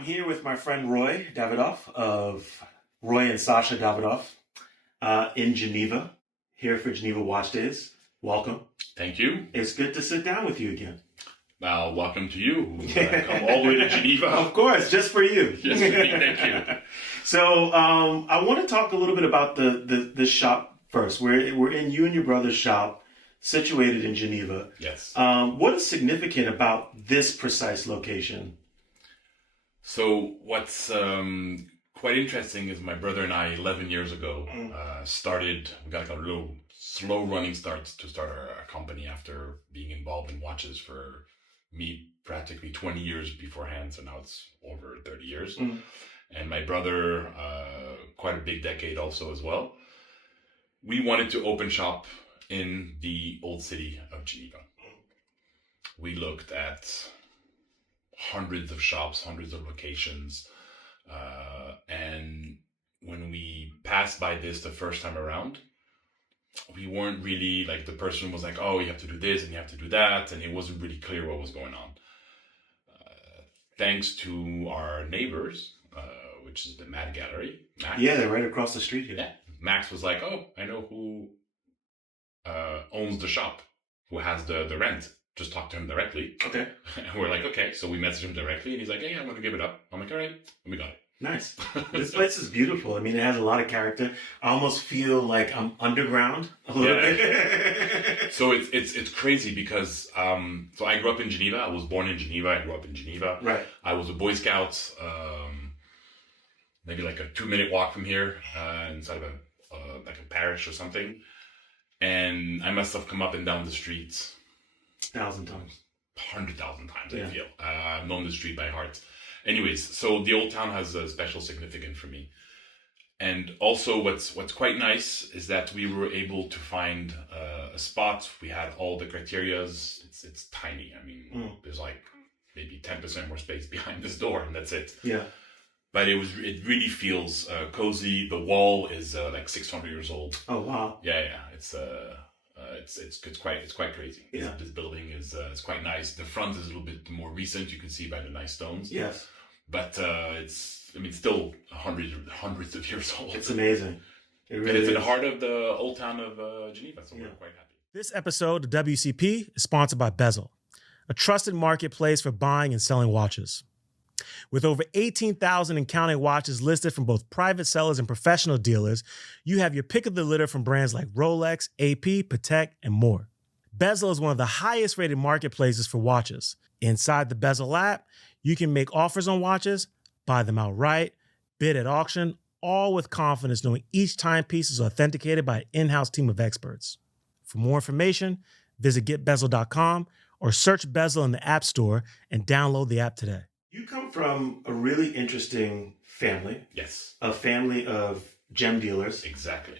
I'm here with my friend Roy Davidoff of Roy and Sasha Davidoff in Geneva, here for Geneva Watch Days. Welcome. Thank you. It's good to sit down with you again. Well, welcome to you. Come all the way to Geneva. Of course, just for you. Just for me, thank you. So I want to talk a little bit about the shop first. We're in you and your brother's shop, situated in Geneva. Yes. What is significant about this precise location? So what's quite interesting is my brother and I, 11 years ago, we got a little slow running start to start our company after being involved in watches for me practically 20 years beforehand. So now it's over 30 years. And my brother, quite a big decade also as well. We wanted to open shop in the old city of Geneva. We looked at hundreds of shops, hundreds of locations. And when we passed by this the first time around, we weren't really like, the person was like, oh, you have to do this and you have to do that. And it wasn't really clear what was going on. Thanks to our neighbors, which is the Mad Gallery. Max. Yeah, they're right across the street here. Yeah. Max was like, oh, I know who owns the shop, who has the rent. Just talk to him directly. Okay. And we're like, okay. So we messaged him directly and he's like, hey, I'm going to give it up. I'm like, all right. And we got it. Nice. This place is beautiful. I mean, it has a lot of character. I almost feel like I'm underground a little bit. So it's crazy because so I grew up in Geneva. I was born in Geneva. I grew up in Geneva. Right. I was a Boy Scout. Maybe like a 2-minute walk from here, inside of a parish or something. And I must have come up and down the streets 1,000 times. 100,000 times, Yeah. I feel. I've known the street by heart. Anyways, so the old town has a special significance for me. And also what's quite nice is that we were able to find a spot. We had all the criterias. It's tiny. I mean, there's like maybe 10% more space behind this door and that's it. Yeah. But it really feels cozy. The wall is like 600 years old. Oh, wow. Yeah. It's quite crazy. Yeah. This building is quite nice. The front is a little bit more recent. You can see by the nice stones. Yes. But it's still hundreds of years old. It's amazing. It really and it's is. in the heart of the old town of Geneva, so we're quite happy. This episode of WCP is sponsored by Bezel, a trusted marketplace for buying and selling watches. With over 18,000 and counting watches listed from both private sellers and professional dealers, you have your pick of the litter from brands like Rolex, AP, Patek, and more. Bezel is one of the highest rated marketplaces for watches. Inside the Bezel app, you can make offers on watches, buy them outright, bid at auction, all with confidence knowing each timepiece is authenticated by an in-house team of experts. For more information, visit getbezel.com or search Bezel in the App Store and download the app today. You come from a really interesting family. Yes. A family of gem dealers. Exactly.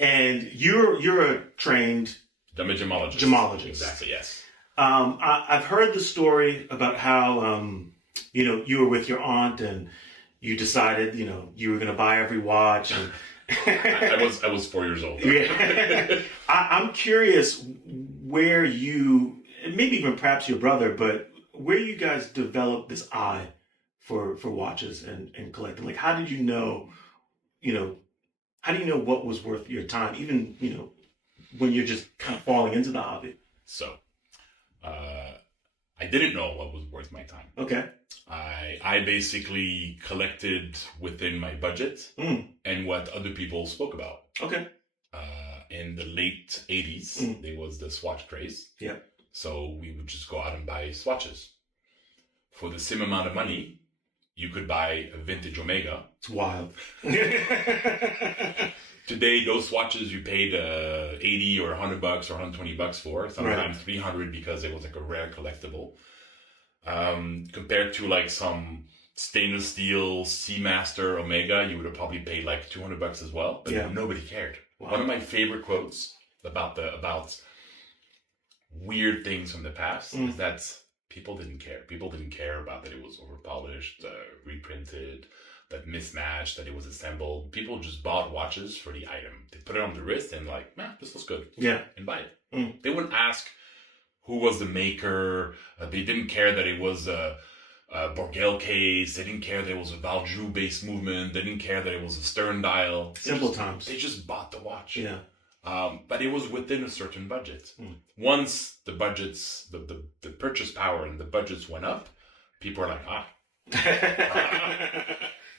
And you're a trained Gemologist. Gemologist. Exactly, yes. I've heard the story about how you were with your aunt and you decided you were going to buy every watch. And I was 4 years old. Yeah. I'm curious where you, maybe even perhaps your brother, but where you guys developed this eye for watches and collecting. Like, how did you know what was worth your time, even when you're just kind of falling into the hobby? So I didn't know what was worth my time. Okay. I basically collected within my budget and what other people spoke about. Okay. In the late 80s, there was the swatch craze. Yeah. So we would just go out and buy swatches. For the same amount of money, you could buy a vintage Omega. It's wild. Today, those swatches you paid $80 or $100 or $120 for, sometimes $300 because it was like a rare collectible. Compared to like some stainless steel Seamaster Omega, you would have probably paid like $200 as well, but nobody cared. Wow. One of my favorite quotes about weird things from the past is that people didn't care. People didn't care about that it was overpolished, reprinted, that mismatched, that it was assembled. People just bought watches for the item. They put it on the wrist and like, this looks good. Yeah. And buy it. They wouldn't ask who was the maker. They didn't care that it was Borgel case. They didn't care that it was a Valjoux based movement. They didn't care that it was a Stern dial. Simple times. They just bought the watch. Yeah. But it was within a certain budget. Once the budgets, the purchase power and the budgets went up, people are like,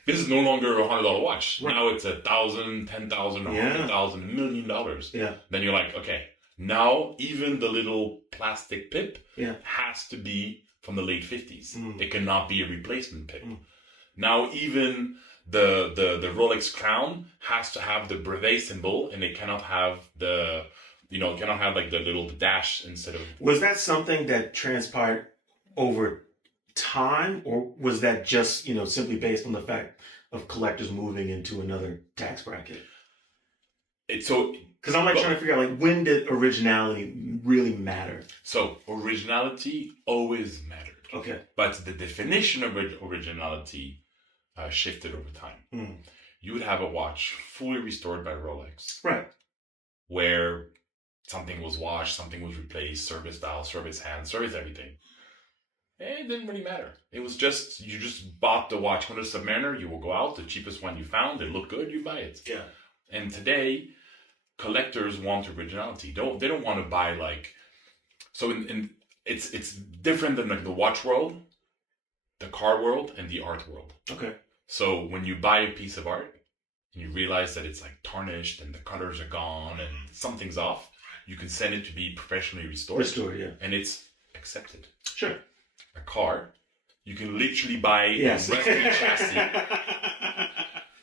this is no longer a $100 watch. Right. Now it's $1,000, $10,000, $100,000, $1 million. Yeah. Then you're like, okay, now even the little plastic pip Yeah. has to be from the late 50s. Mm. It cannot be a replacement pip. Now even the Rolex crown has to have the brevet symbol, and it cannot have the, it cannot have like the little dash instead of. Was that something that transpired over time, or was that just, simply based on the fact of collectors moving into another tax bracket? Because I'm trying to figure out, when did originality really matter? So originality always mattered. Okay. But the definition of originality shifted over time. You would have a watch fully restored by Rolex. Right. Where something was washed, something was replaced, service dial, service hand, service everything. It didn't really matter. It was just, you just bought the watch. When a Submariner, you will go out, the cheapest one you found, it looked good, you buy it. Yeah. And today, collectors want originality. They don't want to buy so it's different than the watch world, the car world, and the art world. Okay. So when you buy a piece of art and you realize that it's tarnished and the colors are gone and something's off, you can send it to be professionally restored. Restored, yeah. And it's accepted. Sure. A car, you can literally buy a rusty chassis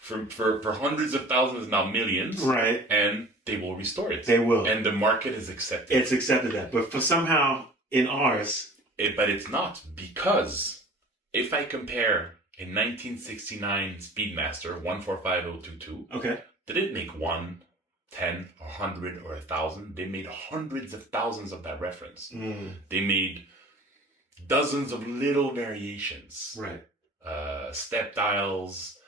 for hundreds of thousands, now millions. Right. And they will restore it. They will. And the market has accepted It's accepted that. But for somehow in ours. But it's not, because if I compare a 1969 Speedmaster 145022, Okay. they didn't make 1, 10, 100, or 1,000. They made hundreds of thousands of that reference. They made dozens of little variations. Right. Step dials,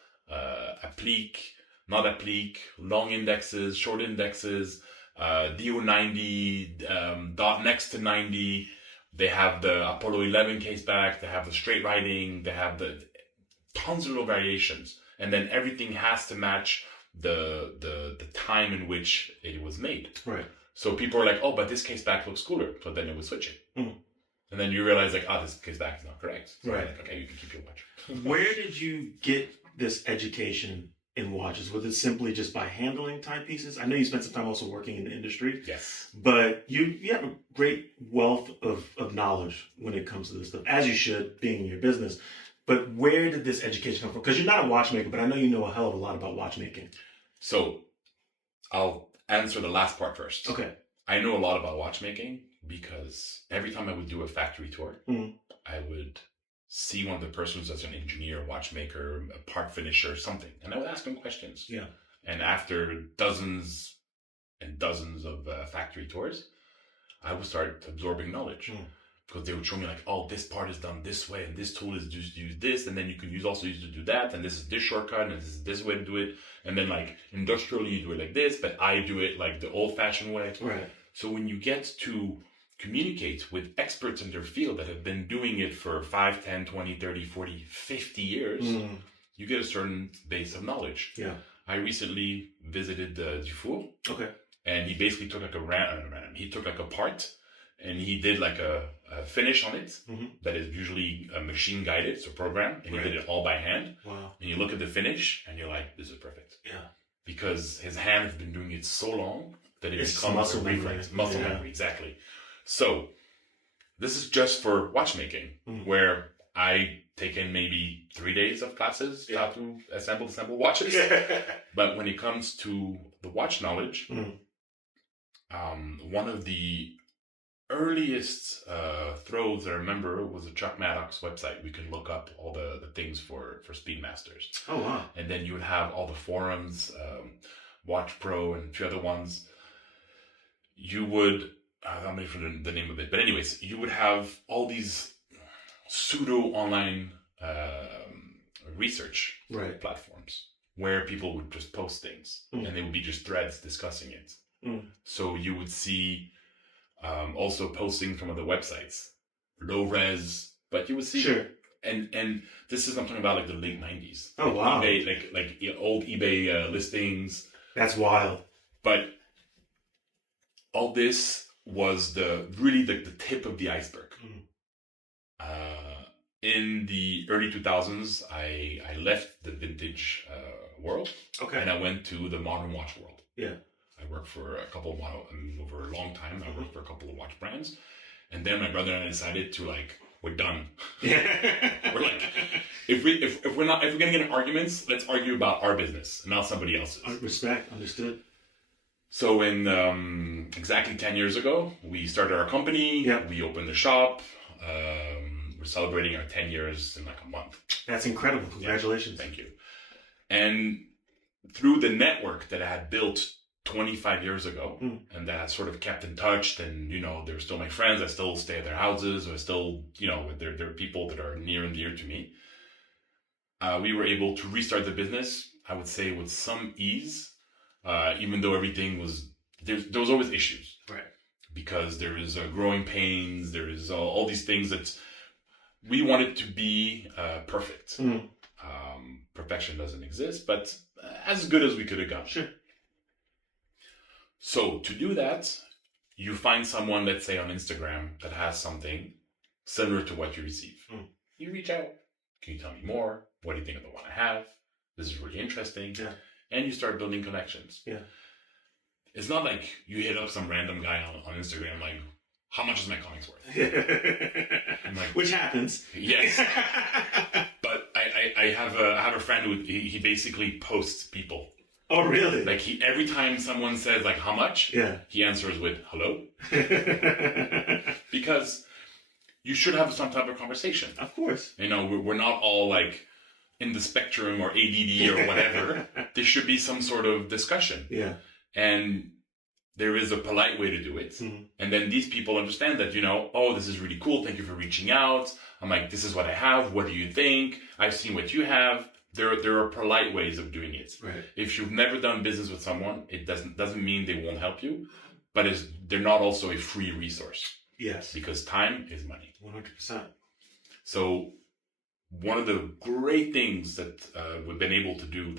applique, not applique, long indexes, short indexes, DO90, dot next to 90. They have the Apollo 11 case back. They have the straight writing. They have the tons of little variations. And then everything has to match the time in which it was made. Right. So people are like, oh, but this case back looks cooler. So then it would switch it. And then you realize this case back is not correct. So right. Okay, you can keep your watch. Where did you get this education in watches? Was it simply just by handling timepieces? I know you spent some time also working in the industry. Yes. But you have a great wealth of knowledge when it comes to this stuff, as you should, being in your business. But where did this education come from? Because you're not a watchmaker, but I know you know a hell of a lot about watchmaking. So I'll answer the last part first. Okay. I know a lot about watchmaking because every time I would do a factory tour, I would see one of the persons as an engineer, watchmaker, a part finisher, something. And I would ask them questions. Yeah. And after dozens and dozens of factory tours, I would start absorbing knowledge. Because they would show me this part is done this way, and this tool is just use this, and then you can use to do that, and this is this shortcut, and this is this way to do it. And then industrially you do it like this, but I do it the old fashioned way. Right. So when you get to communicate with experts in their field that have been doing it for 5, 10, 20, 30, 40, 50 years, you get a certain base of knowledge. Yeah. I recently visited Dufour. Okay. And he basically took he took a part and he did a finish on it that is usually machine guided, so programmed, and he did it all by hand. Wow. And you look at the finish and you're like, this is perfect. Yeah. Because his hand has been doing it so long that it It's becomes muscle a reflex. memory. Muscle Yeah. memory, exactly. So this is just for watchmaking, where I take in maybe 3 days of classes how to assemble watches. But when it comes to the watch knowledge, one of the earliest throws I remember was a Chuck Maddox website. We can look up all the things for Speedmasters. Oh, wow. And then you would have all the forums, Watch Pro and a few other ones. You would, I'm not sure the name of it, but anyways, you would have all these pseudo online research platforms where people would just post things and they would be just threads discussing it. So you would see also posting from other websites, low res, but you would see and this is, I'm talking about like the late 90s. Oh, wow. eBay, like old eBay listings. That's wild. But all this was really the tip of the iceberg. In the early 2000s, I left the vintage world, Okay. and I went to the modern watch world. Yeah. I worked for a couple of over a long time. I worked for a couple of watch brands, and then my brother and I decided to we're done. We're like, if we're gonna get in arguments, let's argue about our business and not somebody else's. Respect, understood. So in exactly 10 years ago, we started our company. Yeah. We opened the shop. We're celebrating our 10 years in like a month. That's incredible. Congratulations. Yeah, thank you. And through the network that I had built 25 years ago, and that I sort of kept in touch, and they're still my friends. I still stay at their houses, or I still, they're people that are near and dear to me. We were able to restart the business, I would say, with some ease, even though everything was there was always issues, right? Because there is growing pains, there is all these things that we wanted to be perfect. Perfection doesn't exist, but as good as we could have got. Sure. So to do that, you find someone, let's say on Instagram, that has something similar to what you receive. You reach out. Can you tell me more? What do you think of the one I have? This is really interesting. Yeah. And you start building connections. Yeah. It's not like you hit up some random guy on Instagram like, how much is my Comex worth? I'm like, which happens. Yes. But I have a friend who he basically posts people. Oh, really? Like every time someone says like how much, yeah, he answers with hello. Because you should have some type of conversation. Of course. We're not all like in the spectrum or ADD or whatever. There should be some sort of discussion. Yeah. And there is a polite way to do it. And then these people understand that, oh, this is really cool. Thank you for reaching out. I'm like, this is what I have. What do you think? I've seen what you have. There are polite ways of doing it. Right. If you've never done business with someone, it doesn't mean they won't help you, but they're not also a free resource. Yes. Because time is money. 100%. So one of the great things that I've been able to do,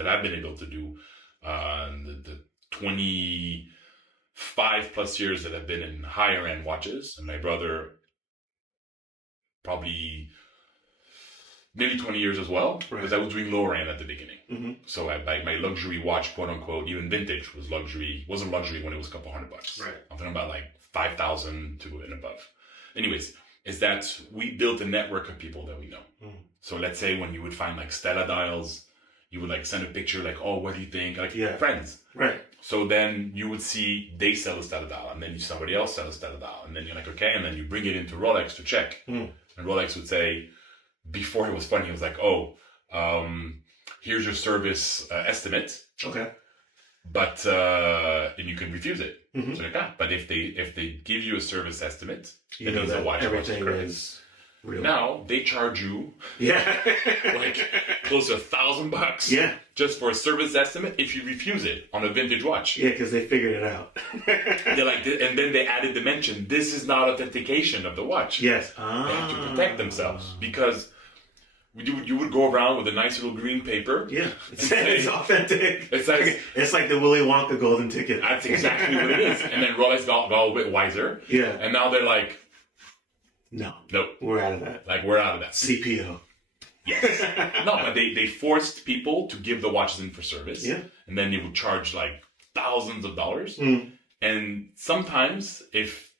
the 25 plus years that I've been in higher end watches, and my brother probably maybe 20 years as well, because I was doing lower end at the beginning. So my luxury watch, quote unquote, even vintage wasn't luxury when it was a couple $100. Right. I'm talking about like 5,000 to and above. Anyways, is that we built a network of people that we know. So let's say when you would find like Stella dials, you would like send a picture like, oh, what do you think? Like friends. Right. So then you would see they sell a Stella dial, and then somebody else sell a Stella dial, and then you're like, okay, and then you bring it into Rolex to check. And Rolex would say, before it was funny, it was like, oh, here's your service estimate. Okay. But and you can refuse it. So like, but if they give you a service estimate, it means the watch everything is real. Now they charge you, like close to $1,000. Yeah. Just for a service estimate if you refuse it on a vintage watch. Yeah, because they figured it out. They're like, and then they added the mention, this is not authentication of the watch. Yes. They have to protect themselves because you would go around with a nice little green paper. Yeah, it's authentic. It's like the Willy Wonka golden ticket. That's exactly what it is. And then Rolex got a bit wiser. Yeah. And now they're like, no, we're out of that. Like, we're out of that. CPO. Yes. No, but they forced people to give the watches in for service. Yeah. And then you would charge like thousands of dollars. And sometimes if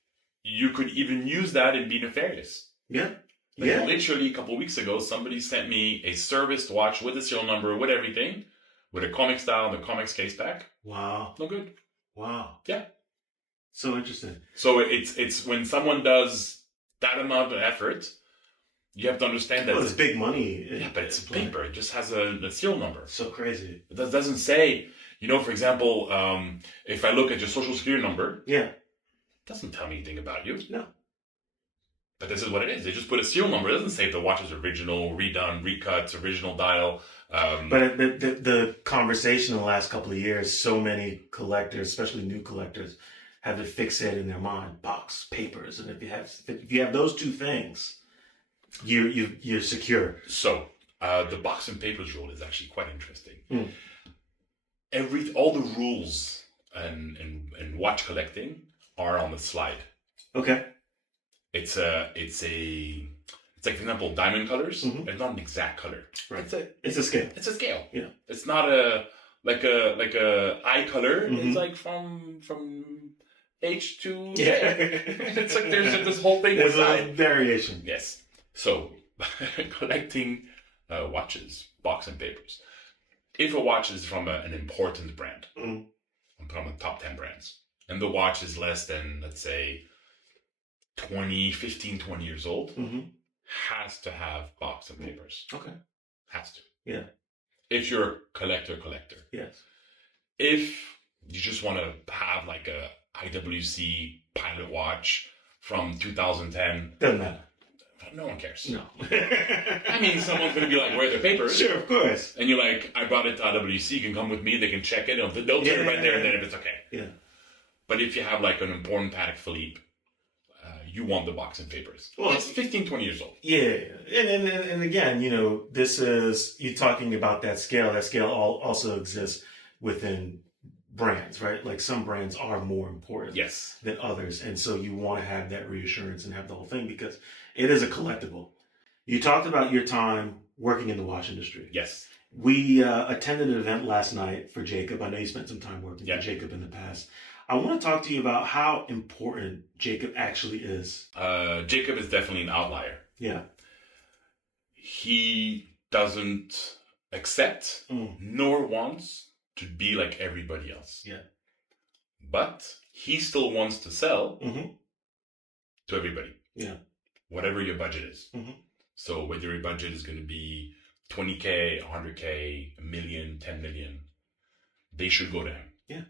you could even use that and be nefarious. Yeah. Like literally a couple of weeks ago, somebody sent me a serviced watch with a serial number, with everything, with a Comex dial and a Comex case back. Wow. No good. Wow. Yeah. So interesting. So it's when someone does that amount of effort, you have to understand that. Well, it's big money. Yeah, but it's paper. It just has a serial number. So crazy. It doesn't say, for example, if I look at your social security number, it doesn't tell me anything about you. No. But this is what it is. They just put a serial number. It doesn't say if the watch is original, redone, recut, original dial. But the conversation in the last couple of years, so many collectors, especially new collectors, have it fixated in their mind: box, papers, and if you have those two things, you're secure. So the box and papers rule is actually quite interesting. Mm. All the rules and watch collecting are on the slide. Okay. It's like, for example, diamond colors. Mhm. It's not an exact color. Right. It's a scale. It's a scale. Yeah. It's not like a eye color. Mhm. It's like from H to Z. Yeah. It's like there's this whole thing There's with a side. variation. Yes. So collecting watches, box and papers. If a watch is from an important brand, Mm. from the top 10 brands, and the watch is less than, let's say, 20 years old, Mm-hmm. has to have box and papers. Okay. Has to. Yeah. If you're a collector. Yes. If you just want to have like a IWC pilot watch from 2010, Doesn't matter. no one cares. No. I mean, someone's going to be like, where are the papers? Sure, of course. And you're like, I brought it to IWC, you can come with me, they can check it, they'll turn it right there and then if it's okay. Yeah. But if you have like an important Patek Philippe, you want the box and papers. Well, it's 20 years old. Yeah. And again, this is, you're talking about that scale. That scale also exists within brands, right? Like some brands are more important Yes. than others. And so you want to have that reassurance and have the whole thing because it is a collectible. You talked about your time working in the watch industry. Yes. We attended an event last night for Jacob. I know you spent some time working for Jacob in the past. I want to talk to you about how important Jacob actually is. Jacob is definitely an outlier. Yeah. He doesn't accept nor wants to be like everybody else. Yeah. But he still wants to sell Mm-hmm. to everybody. Yeah. Whatever your budget is. Mm-hmm. So whether your budget is going to be 20K, 100K, a million, 10 million, they should go to him. Yeah.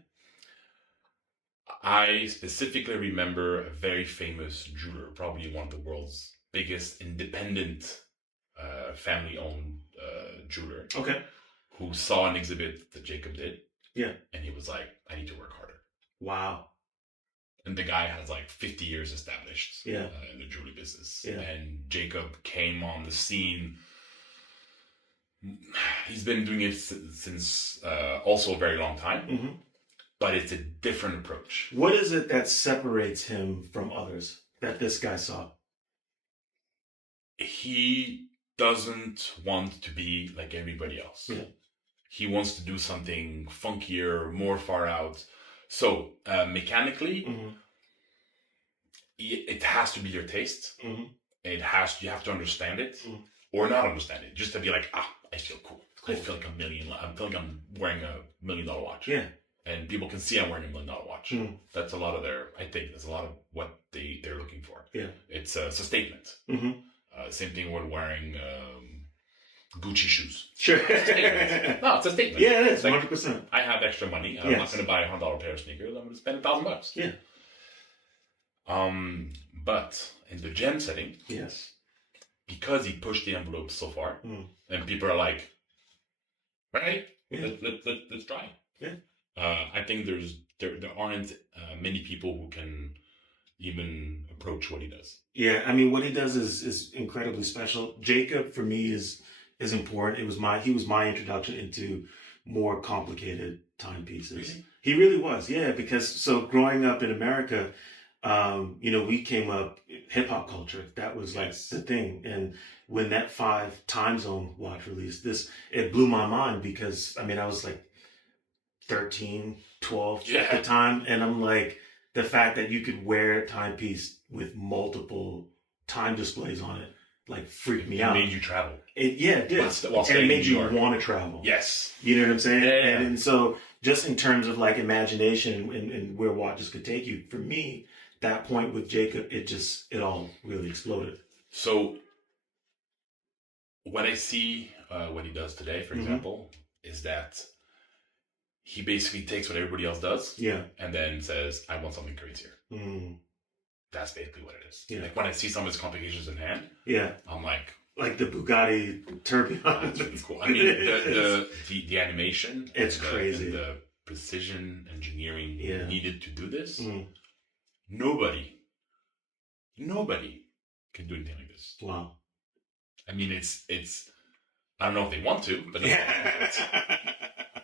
I specifically remember a very famous jeweler, probably one of the world's biggest independent family-owned jeweler. Okay. Who saw an exhibit that Jacob did. Yeah. And he was like, I need to work harder. Wow. And the guy has like 50 years established in the jewelry business. Yeah. And Jacob came on the scene. He's been doing it since also a very long time. Mm-hmm. But it's a different approach. What is it that separates him from others that this guy saw? He doesn't want to be like everybody else. Yeah. He wants to do something funkier, more far out. So mechanically, Mm-hmm. it has to be your taste. Mm-hmm. You have to understand it Mm-hmm. or not understand it. Just to be like, I feel cool. I feel like I'm wearing $1 million watch. Yeah. And people can see I'm wearing $1 million watch. Mm-hmm. That's a lot of that's a lot of what they're looking for. Yeah. It's a statement. Mm-hmm. Same thing with wearing Gucci shoes. Sure. No, it's a statement. Yeah, it is. Like, 100%. I have extra money. I'm not going to buy $100 pair of sneakers. I'm going to spend $1,000. Yeah. But in the gem setting, Yes. because he pushed the envelope so far, Mm. and people are like, right, Yeah. let's try. Yeah. I think there aren't many people who can even approach what he does. Yeah, I mean, what he does is incredibly special. Jacob, for me, is important. He was my introduction into more complicated timepieces. Really? He really was, yeah. Because so growing up in America, we came up hip hop culture. That was like the thing. And when that 5 time zone watch released, it blew my mind because I was like 13, 12 at the time, and I'm like, the fact that you could wear a timepiece with multiple time displays on it, like, freaked me out. It made you travel. It did. While And it made in New you York. want to travel. Yes. You know what I'm saying? Yeah. And so just in terms of like imagination and where watches could take you, for me, that point with Jacob, it all really exploded. So what I see, what he does today, for example, is that he basically takes what everybody else does, and then says, "I want something crazier." Mm. That's basically what it is. Yeah. Like when I see some of his complications in hand, I'm like the Bugatti Tourbillon. that's really cool. I mean, the animation, it's crazy. And the precision engineering needed to do this. Mm. Nobody can do anything like this. Wow. I mean, it's. I don't know if they want to, but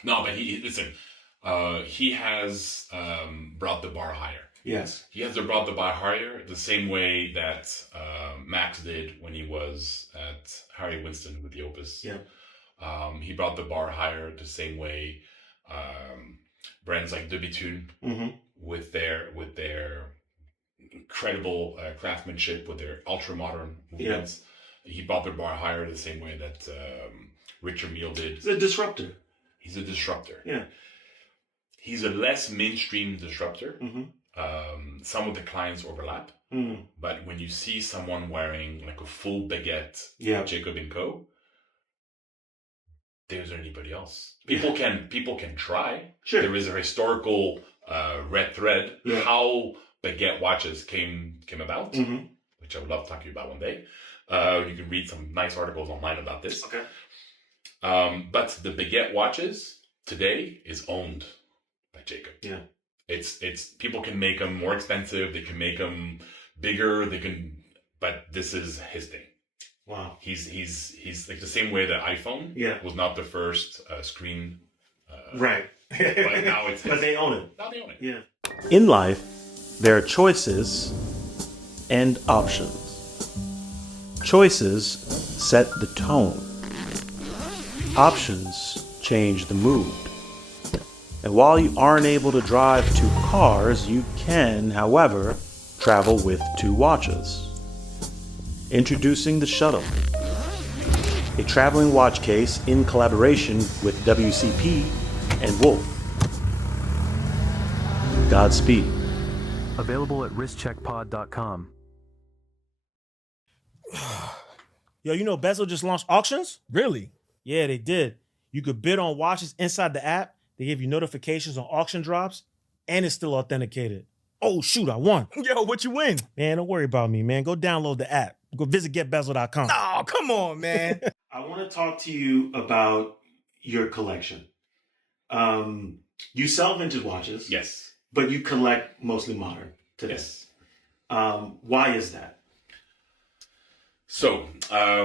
no. But he has brought the bar higher. Yes. He has brought the bar higher the same way that Max did when he was at Harry Winston with the Opus. Yeah. He brought the bar higher the same way brands like Debitune with their incredible craftsmanship, with their ultra modern movements. He brought the bar higher the same way that Richard Mille did. He's a disruptor. He's a disruptor. Yeah. He's a less mainstream disruptor. Some of the clients overlap. But when you see someone wearing like a full baguette, Jacob & Co., there's anybody else. People can try. Sure. There is a historical red thread how baguette watches came about, which I would love to talk to you about one day. You can read some nice articles online about this. Okay. But the baguette watches today is owned by Jacob. Yeah. It's people can make them more expensive. They can make them bigger. But this is his thing. Wow. He's like the same way that iPhone was not the first screen. Right. But now it's. But they own it. Now they own it. Yeah. In life, there are choices and options. Choices set the tone. Options change the mood. And while you aren't able to drive 2 cars, you can, however, travel with 2 watches. Introducing the Shuttle, a traveling watch case in collaboration with WCP and Wolf. Godspeed. Available at wristcheckpod.com. Yo, you know Bezel just launched auctions? Really? Yeah, they did. You could bid on watches inside the app. They give you notifications on auction drops, and it's still authenticated. Oh, shoot, I won. Yo, what you win? Man, don't worry about me, man. Go download the app. Go visit getbezel.com. Oh, come on, man. I want to talk to you about your collection. You sell vintage watches. Yes. But you collect mostly modern today. Yes. Why is that? So, I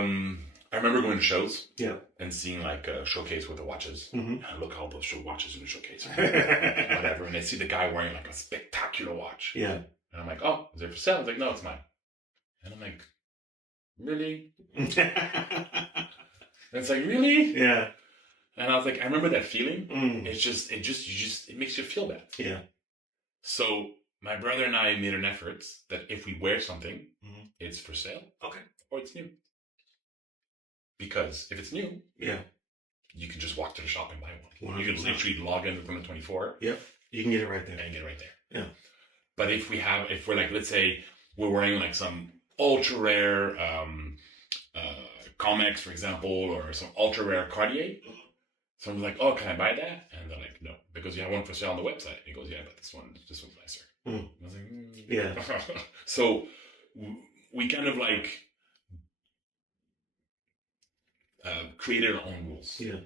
remember going to shows Yeah. and seeing like a showcase with the watches. Mhm. And look how those watches in the showcase. Whatever. And I see the guy wearing like a spectacular watch. Yeah. And I'm like, oh, is it for sale? He's like, no, it's mine. And I'm like, really? And it's like, really? Yeah. And I was like, I remember that feeling. Mm. It makes you feel bad. Yeah. So my brother and I made an effort that if we wear something, Mhm. it's for sale. Okay. Or it's new. Because if it's new, Yeah. you can just walk to the shop and buy one. 100%. You can literally log in from the 24 Yep. You can get it right there. and get it right there. Yeah. But if we're like, let's say we're wearing like some ultra rare Comex, for example, or some ultra rare Cartier, someone's like, oh, can I buy that? And they're like, no, because you have one for sale on the website. He goes, yeah, but this one's nicer. Mm. I was like, Yeah. So we kind of like created our own rules. Yeah.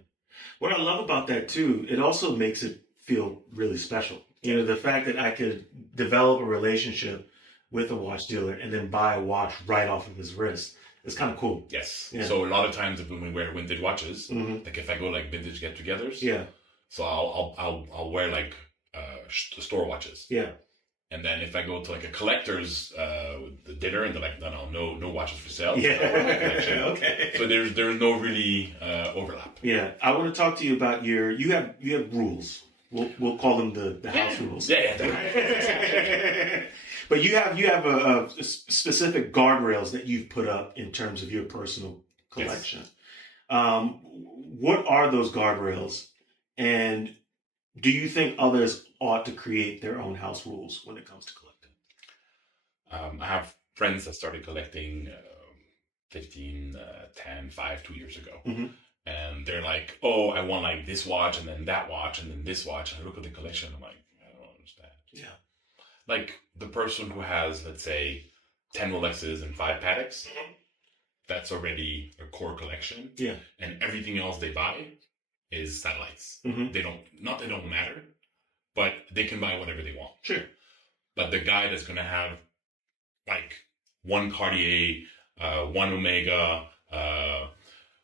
What I love about that too, it also makes it feel really special. You know, the fact that I could develop a relationship with a watch dealer and then buy a watch right off of his wrist. It's kind of cool. Yes. Yeah. So a lot of times when we wear vintage watches, Mhm. like if I go like vintage get-togethers, Yeah. so I'll wear like store watches. Yeah. And then if I go to like a collector's dinner and they're like, no watches for sale. Yeah. Okay. So there's no really overlap. Yeah. I want to talk to you about you have rules. We'll call them the house rules. Yeah. But you have a specific guardrails that you've put up in terms of your personal collection. Yes. What are those guardrails? And do you think others ought to create their own house rules when it comes to collecting? I have friends that started collecting 15, 10, 5, 2 years ago. Mm-hmm. And they're like, oh, I want like this watch and then that watch and then this watch. And I look at the collection, I'm like, I don't understand. Yeah. Like the person who has, let's say, 10 Rolexes and 5 Pateks, that's already a core collection. Yeah. And everything else they buy is satellites. Mm-hmm. They don't matter, but they can buy whatever they want. Sure. But the guy that's going to have like one Cartier, one Omega,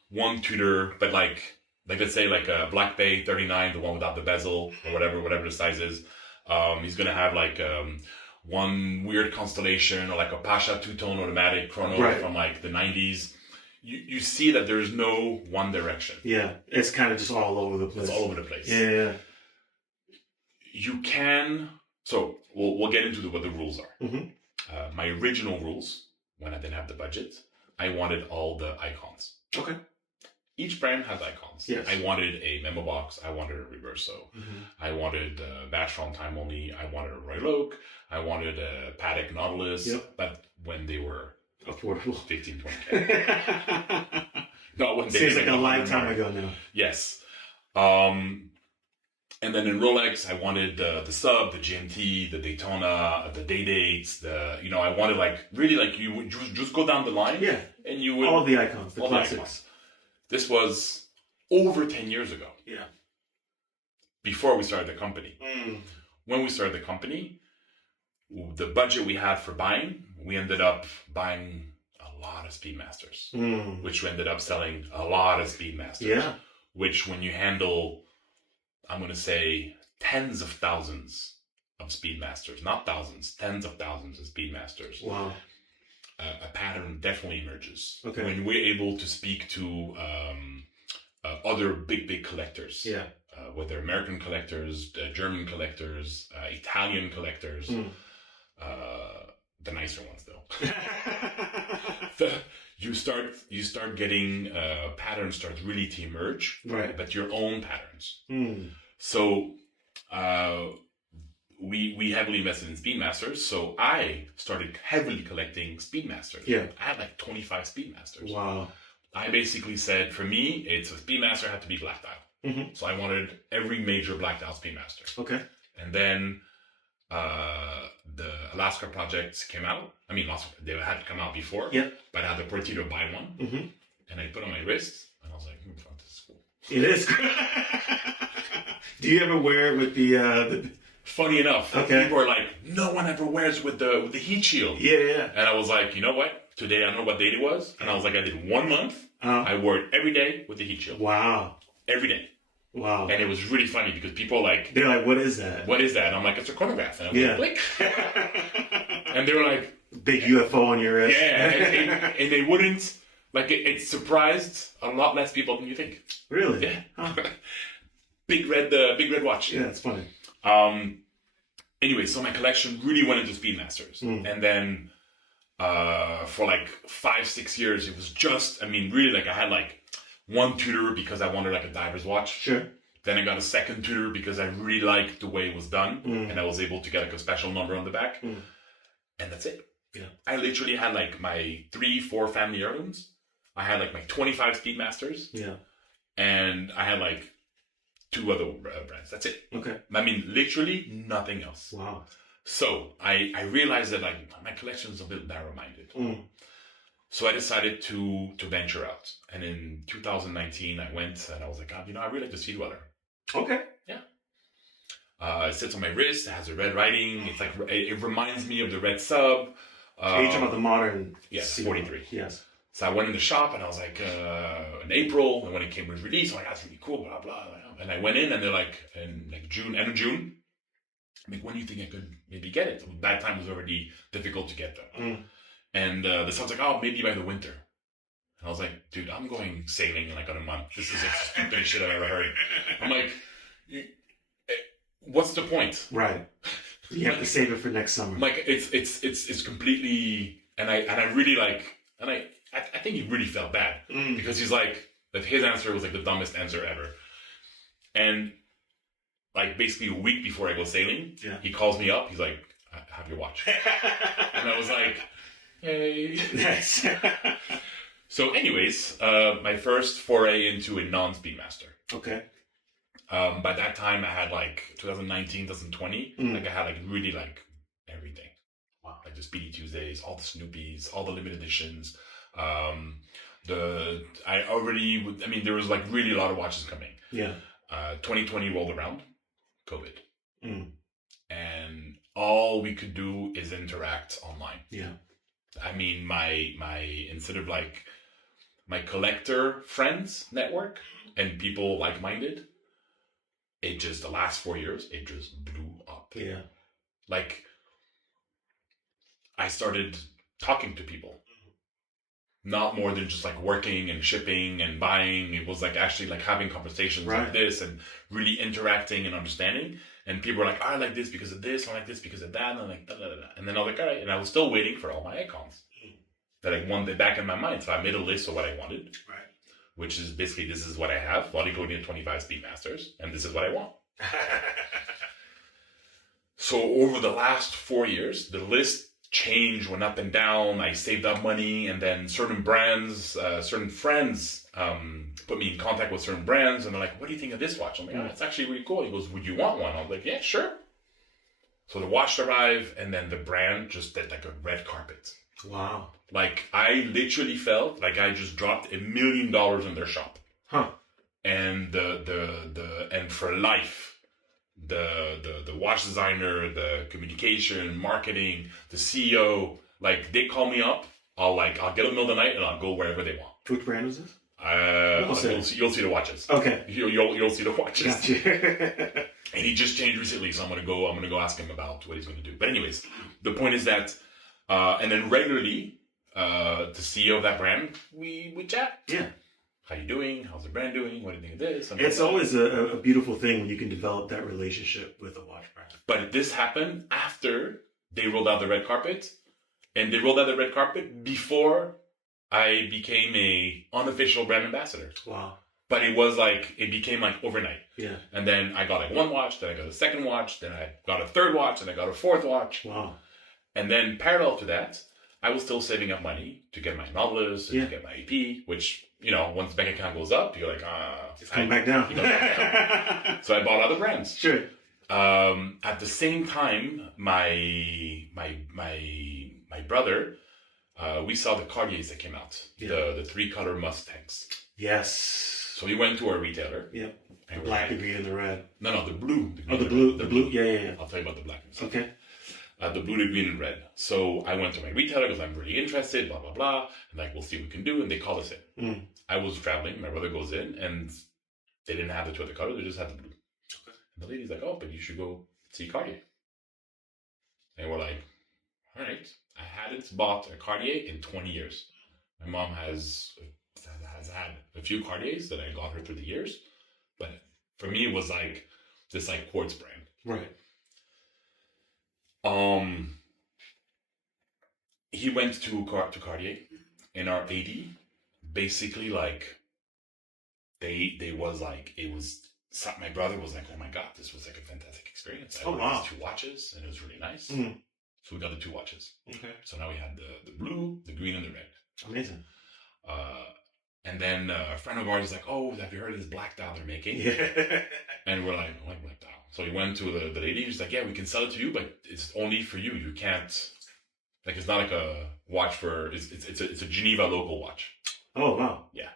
one Tudor, but like let's say like a Black Bay 39, the one without the bezel or whatever the size is. He's gonna have like one weird Constellation or like a Pasha two-tone automatic chrono from like the 90s. You see that there's no one direction. Yeah, it's kind of just all over the place. It's all over the place. Yeah. You can. So we'll get into what the rules are. Mm-hmm. My original rules, when I didn't have the budget, I wanted all the icons. Okay. Each brand has icons. Yes. I wanted a memo box. I wanted a reverso. Mm-hmm. I wanted Vacheron Time Only. I wanted a Roy Loke. I wanted a Patek Nautilus. Yep. But when they were affordable, 15, 20K. No, when they seems like a lifetime ago now. Yes. And then in Rolex, I wanted the Sub, the GMT, the Daytona, the Day Dates. I wanted like really like you would just go down the line. Yeah. And you would all the icons, the classics. The icons. This was over 10 years ago. Yeah. Before we started the company. Mm. When we started the company, the budget we had for buying, we ended up buying a lot of Speedmasters, which we ended up selling a lot of Speedmasters. Yeah. Which when you handle, I'm going to say tens of thousands of Speedmasters, not thousands, tens of thousands of Speedmasters. Wow. A pattern definitely emerges. Okay. When we're able to speak to other big collectors. Yeah. Whether American collectors, German collectors, Italian collectors, the nicer ones though. You start getting patterns start really to emerge, right? But your own patterns. Mm. So we heavily invested in Speedmasters. So I started heavily collecting Speedmasters. Yeah, I had like 25 Speedmasters. Wow. I basically said for me, it's a Speedmaster had to be black dial. Mm-hmm. So I wanted every major black dial Speedmaster. Okay. And then the Alaska projects came out. I mean, they had come out before. Yeah. But I had the opportunity to buy one. Mm-hmm. And I put it on my wrist. And I was like, fuck, this is cool. It is. Do you ever wear it with the... Funny enough, okay, people are like, no one ever wears with the heat shield. Yeah. And I was like, you know what? Today I know what date it was. And I was like, I did 1 month. I wore it every day with the heat shield. Wow. Every day. Wow. And it was really funny because people like... They're like, what is that? What is that? And I'm like, it's a chronograph. And I was like, click. And they were like... Big UFO on your wrist. Yeah. And they wouldn't... Like, it surprised a lot less people than you think. Really? Yeah. Huh. Big red watch. Yeah, it's funny. Anyway, so my collection really went into Speedmasters. And then for like 5-6 years, it was just... I mean, really, like, I had like one Tudor because I wanted like a diver's watch. Sure. Then I got a second Tudor because I really liked the way it was done. And I was able to get like a special number on the back. And that's it. Yeah. I literally had like my 3-4 family heirlooms. I had like my 25 Speedmasters. Yeah. And I had like 2 other brands. That's it. Okay. I mean, literally nothing else. Wow. So I realized that like my collection is a bit narrow-minded. So I decided to venture out. And in 2019, I went and I was like, God, I really like the Sea Dweller. Okay. Yeah. It sits on my wrist. It has a red writing. It's like, it reminds me of the red Sub. Are you talking about the modern? Yes, Sea 43. Yes. So I went in the shop and I was like, in April, and when it came with release, I'm like, that's really cool, blah, blah. And I went in and they're like, in like June, end of June, I'm like, when do you think I could maybe get it? That time was already difficult to get them. And the son's like, oh, maybe by the winter. And I was like, dude, I'm going sailing in like in a month. This is like the stupidest shit I've ever heard. I'm like, what's the point? Right. You have to save it for next summer. Like it's completely, and I really like, and I think he really felt bad because he's like, that his answer was like the dumbest answer ever. And like basically a week before I go sailing, he calls me up. He's like, have your watch. And I was like, hey. Yes. So anyways, my first foray into a non-Speedmaster. Okay. By that time, I had like 2019, 2020. Like I had like really like everything. Wow. Like the Speedy Tuesdays, all the Snoopies, all the limited editions. There was like really a lot of watches coming. Yeah. 2020 rolled around, COVID. And all we could do is interact online. Yeah. I mean, my instead of like my collector friends network and people like-minded, it just, the last 4 years, it just blew up. Yeah. Like, I started talking to people. Not more than just like working and shipping and buying. It was like actually like having conversations like this and really interacting and understanding. And people were like, I like this because of this, I like this because of that, and I'm like, da, da, da, da. And then I was like, all right. And I was still waiting for all my icons that I wanted back in my mind. So I made a list of what I wanted, which is basically, this is what I have. Body coding 25 Speedmasters, and this is what I want. So over the last 4 years, the list changed, went up and down. I saved up money, and then certain brands, certain friends put me in contact with certain brands, and they're like, what do you think of this watch? I'm like, it's actually really cool. He goes, would you want one? I was like, yeah, sure. So the watch arrived, and then the brand just did like a red carpet. Wow. Like, I literally felt like I just dropped $1 million in their shop. Huh. And and for life, the watch designer, the communication, marketing, the CEO, like, they call me up. I'll get them in the middle of the night and I'll go wherever they want. Which brand was this? You'll see the watches. Okay. You'll see the watches. Gotcha. And he just changed recently, so I'm gonna go ask him about what he's gonna do. But anyways, the point is that, and then regularly, the CEO of that brand, we chat. Yeah. How you doing? How's the brand doing? What do you think of this? It's always a beautiful thing when you can develop that relationship with a watch brand. But this happened after they rolled out the red carpet, and they rolled out the red carpet before I became a unofficial brand ambassador. Wow. But it became like overnight. Yeah. And then I got like one watch, then I got a second watch, then I got a third watch, then I got a fourth watch. Wow. And then parallel to that, I was still saving up money to get my Nautilus and to get my AP, which, once the bank account goes up, you're like, it's coming back down. So I bought other brands. Sure. At the same time, my brother, we saw the Cartiers that came out, the 3-color Mustangs. Yes. So we went to our retailer. Yep. The black, the green, and the red. No, the blue. The blue. The blue. Yeah. I'll tell you about the black. Okay. The blue, the green, and red. So I went to my retailer because I'm really interested, blah, blah, blah. And like, we'll see what we can do. And they called us in. Mm. I was traveling. My brother goes in, and they didn't have the 2 other colors. They just had the blue. Okay. And the lady's like, oh, but you should go see Cartier. And we're like, all right. I hadn't bought a Cartier in 20 years. My mom has had a few Cartiers that I got her through the years. But for me, it was like this like quartz brand. Right. He went to Cartier, and our AD basically like they was like, it was, my brother was like, oh my god, this was like a fantastic experience. I bought these 2 watches and it was really nice. Mm-hmm. So we got the 2 watches. Okay. So now we had the blue, the green, and the red. Amazing. And then a friend of ours was like, oh, have you heard of this black dial they're making? Yeah. And we're like, what black dial? So we went to the lady. She's like, yeah, we can sell it to you, but it's only for you. You can't, like, it's not like a watch for, it's a Geneva local watch. Oh, wow. Yeah.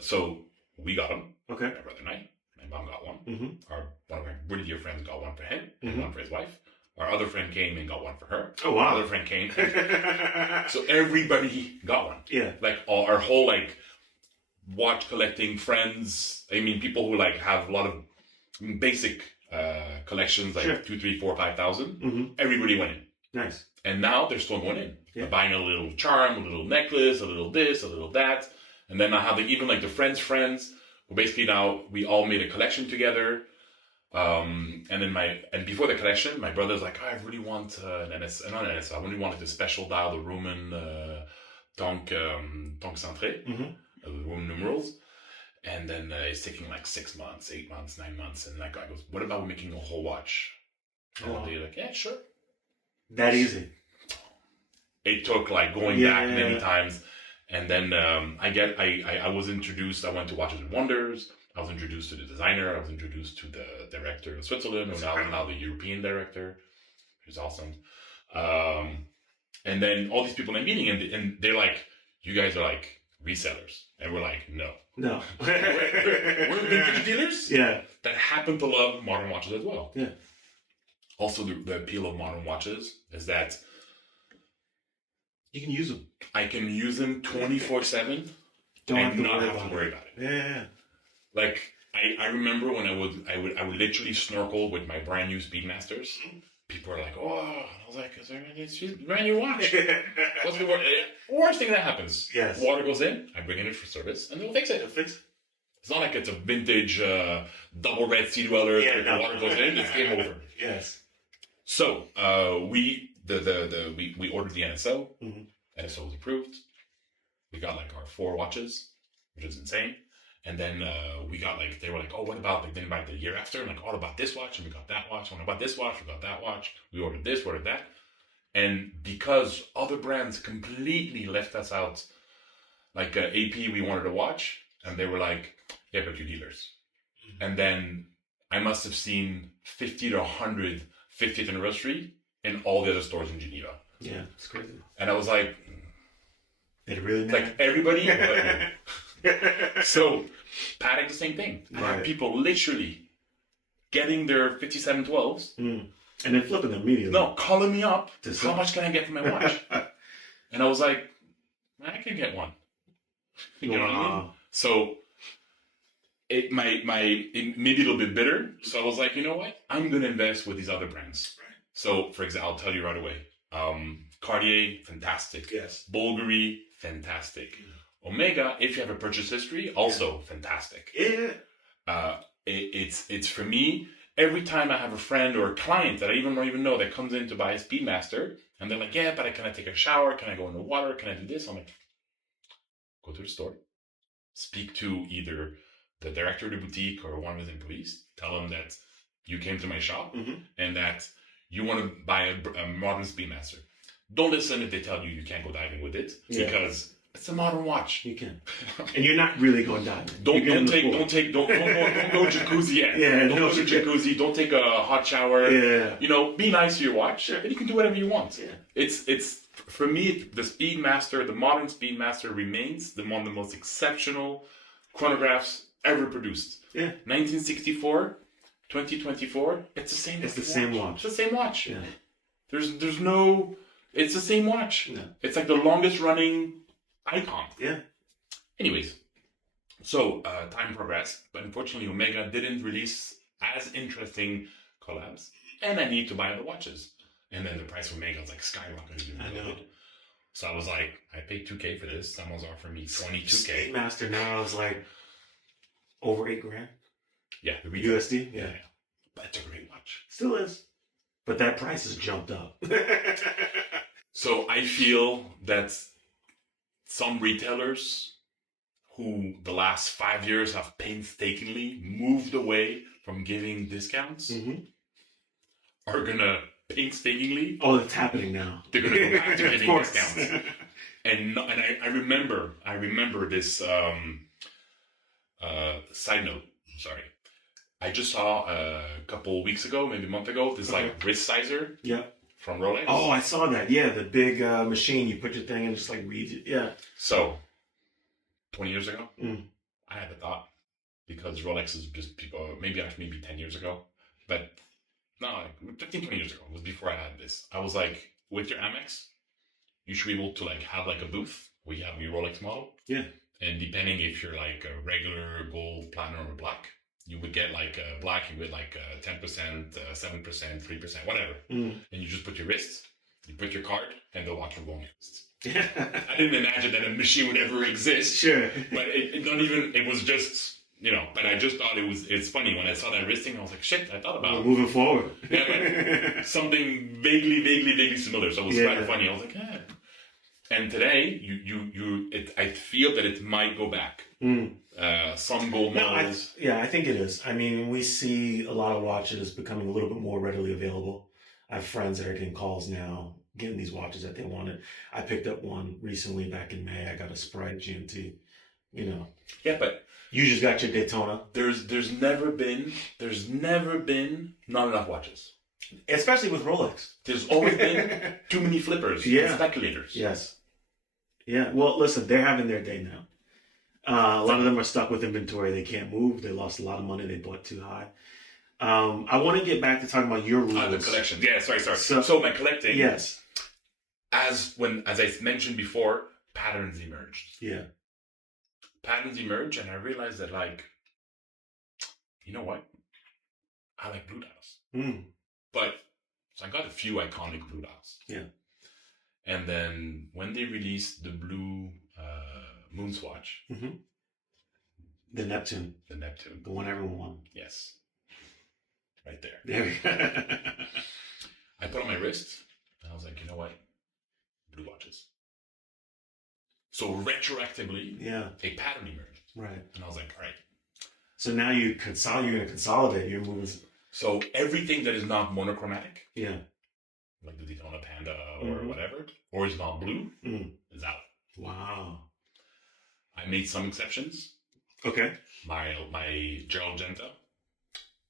So we got them. Okay. My brother and I. My mom got one. Mm-hmm. One of my really dear friends got one for him and one for his wife. Our other friend came and got one for her. Oh, wow. Our other friend came. So everybody got one. Yeah. Like our whole like watch collecting friends. I mean, people who like have a lot of basic collections, like 2, 3, 4, 5,000. Mm-hmm. Everybody went in. Nice. And now they're still going in. Yeah. They're buying a little charm, a little necklace, a little this, a little that. And then I have even like the friends. Well, basically now we all made a collection together. And then before the collection, my brother's like, I really want an NS, not an NS, I really wanted the special dial, the Roman Tonk Centré, the Roman numerals. And then it's taking like 6 months, 8 months, 9 months. And that guy goes, what about making a whole watch? And they're like, yeah, sure. That easy. It took like going back many times. And then I was introduced, I went to Watches and Wonders. I was introduced to the designer. I was introduced to the director of Switzerland, who's now the European director, which is awesome. And then all these people I'm meeting, and they're like, you guys are like resellers. And we're like, no. We're vintage dealers that happen to love modern watches as well. Yeah. Also, the appeal of modern watches is that You can use them. I can use them 24/7 and not have to worry about it. Yeah. Like I remember when I would literally snorkel with my brand new Speedmasters. People are like, "Oh," I was like, "Is there any brand new watch?" What's the worst thing that happens? Yes. Water goes in. I bring it in for service, and they'll fix it. It's not like it's a vintage double red sea dweller. Yeah, the water goes in, it's game over. Yes. So we ordered the NSO. Mhm. NSO was approved. We got like our 4 watches, which is insane. And then we got like, they were like, "Oh, what about like then by the year after?" I'm like, "What about this watch?" And we got that watch. What about this watch? We got that watch. We ordered this, ordered that. And because other brands completely left us out, like AP, we wanted a watch, and they were like, "Yeah, but you're dealers." And then I must have seen 50 to 100 50th anniversary in all the other stores in Geneva. Yeah, it's crazy. And I was like, Did it really matter? like everybody but me. So, Patek, the same thing. I had Right. people literally getting their 5712s. And then flipping them immediately. No, calling me up. To How sell. much can I get for my watch? And I was like, I can get one. You know what I mean? So, maybe a little bit bitter. So I was like, you know what? I'm going to invest with these other brands. So, for example, I'll tell you right away. Cartier, fantastic. Yes. Bulgari, fantastic. Omega, if you have a purchase history, also fantastic. Yeah. It's for me, every time I have a friend or a client that I don't even know that comes in to buy a Speedmaster, and they're like, "Yeah, but can I take a shower? Can I go in the water? Can I do this?" I'm like, go to the store, speak to either the director of the boutique or one of his employees, tell them that you came to my shop and that you want to buy a modern Speedmaster. Don't listen if they tell you can't go diving with it because it's a modern watch. You can. And you're not really going diving. Don't go jacuzzi yet. Yeah, don't go to jacuzzi. Don't take a hot shower. Yeah. You know, be nice to your watch, and you can do whatever you want. Yeah. It's for me, the Speedmaster, the modern Speedmaster remains one of the most exceptional chronographs ever produced. Yeah. 1964, 2024. It's the same. It's the same watch. It's the same watch. Yeah. There's no. It's the same watch. Yeah. It's like the longest running icon. Yeah. Anyways, so time progressed, but unfortunately Omega didn't release as interesting collabs, and I need to buy other watches. And then the price of Omega was like skyrocketed. I know. So I was like, I paid $2,000 for this. Someone's offering me $22,000. Speedmaster now is like over $8,000. Yeah, the retail. USD. Yeah. But it's a great watch. Still is. But that price has jumped up. So I feel that some retailers who the last 5 years have painstakingly moved away from giving discounts are gonna painstakingly. Oh, it's happening now. They're gonna go back to Of giving course. discounts. And I remember this side note. Sorry, I just saw a couple weeks ago, maybe a month ago, this like wrist sizer. Yeah. From Rolex. Oh, I saw that. Yeah, the big machine. You put your thing and just like reads it. Yeah. So, 20 years ago, Mm. I had the thought, because Rolex is just people, maybe 10 years ago, but no, like 15, 20 years ago, it was before I had this. I was like, with your Amex, you should be able to like have like a booth where you have your Rolex model. Yeah. And depending if you're like a regular gold, platinum, or black, you would get like black, you would like 10%, 7%, 3%, whatever. Mm. And you just put your wrist, you put your card, and the watch will go on your wrist. Yeah. I didn't imagine that a machine would ever exist. Sure. But it was just, you know, but I just thought it's funny. When I saw that wristing, I was like, shit, I thought about Moving forward. Yeah, but something vaguely similar. So it was kind of funny. I was like, eh. And today, I feel that it might go back. Mm. Some gold models. I think it is. I mean, we see a lot of watches becoming a little bit more readily available. I have friends that are getting calls now, getting these watches that they wanted. I picked up one recently back in May. I got a Sprite GMT. You know. Yeah, but you just got your Daytona. There's never been not enough watches. Especially with Rolex. There's always been too many flippers and speculators. Yes. Yeah. Well, listen, they're having their day now. A lot of them are stuck with inventory. They can't move. They lost a lot of money. They bought too high. I want to get back to talking about your rules. The collection. Yeah, sorry. So my collecting. Yes. as I mentioned before, patterns emerged. Yeah. Patterns emerged, and I realized that, like, you know what? I like blue dials. Mm. But, so I got a few iconic blue dials. Yeah. And then when they released the blue moon swatch, Mm-hmm. The Neptune. the one everyone wanted. yes, right there. There we go. I put on my wrist, and I was like, you know what? Blue watches. So retroactively, Yeah. a pattern emerged. Right. And I was like, all right. So now you're going to consolidate. You're moving. So everything that is not monochromatic, Yeah. like the Daytona Panda or whatever, or is not blue, is out. Wow. I made some exceptions. Okay. My Gerald Genta,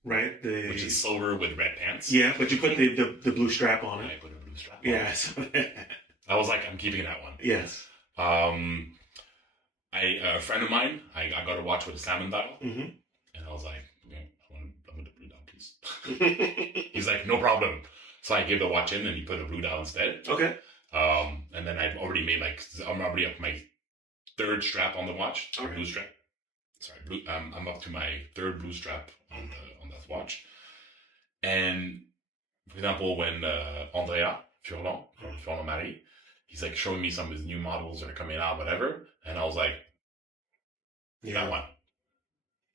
Right. which is silver with red pants. Yeah, but you put the blue strap on And it. I put a blue strap on. Yes. I was like, I'm keeping that one. Yes. A friend of mine, I got a watch with a salmon dial, Mm-hmm. and I was like, yeah, I want the blue dial, please. He's like, no problem. So I gave the watch in, and he put a blue dial instead. Okay. And then I'm already up my third strap on the watch, Okay. blue strap. Sorry, blue. I'm up to my third blue strap on that watch. And for example, when Andrea Furlan from Furlan Marie, he's like showing me some of his new models that are coming out, whatever, and I was like, that one.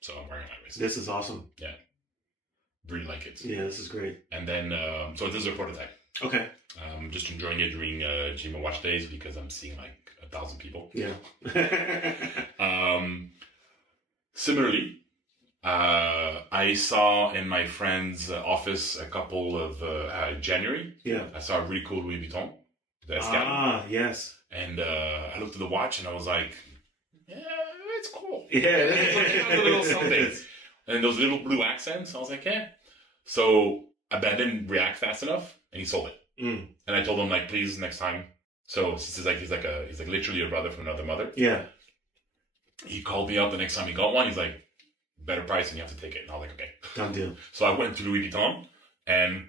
So I'm wearing my wrist. This is awesome. Yeah, really like it. Yeah, this is great. And then, so this is a prototype. Okay. I'm just enjoying it during Geneva Watch Days because I'm seeing like 1,000 people. Yeah. Similarly, I saw in my friend's office a couple of January. Yeah. I saw a really cool Louis Vuitton, the Escale. Yes. And I looked at the watch and I was like, yeah, it's cool. Yeah. It's like a little something. And those little blue accents, I was like, yeah. So I didn't react fast enough, and he sold it. Mm. And I told him, like, please, next time. So he's like literally a brother from another mother. Yeah. He called me up the next time he got one. He's like, better price, and you have to take it. And I was like, okay. Done deal. So I went to Louis Vuitton, and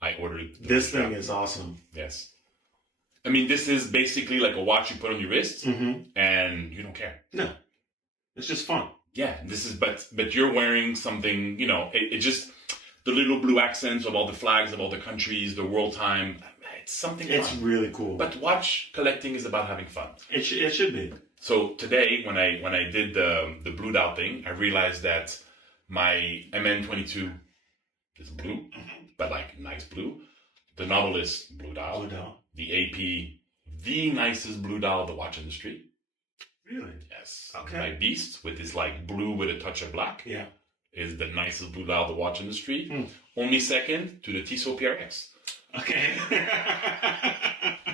I ordered. This thing is awesome. Yes. I mean, this is basically like a watch you put on your wrist, and you don't care. No. It's just fun. Yeah, but you're wearing something, it just, the little blue accents of all the flags of all the countries, the world time, it's something It's fun. really cool. But watch collecting is about having fun. It should be. So today, when I did the blue dial thing, I realized that my MN22 is blue, but like nice blue. The Nautilus blue dial. Blue dial. The AP, the nicest blue dial of the watch industry. Really? Yes. Okay. My Beast, with this like blue with a touch of black, Yeah. is the nicest blue dial of the watch industry. Mm. Only second to the Tissot PRX. Okay.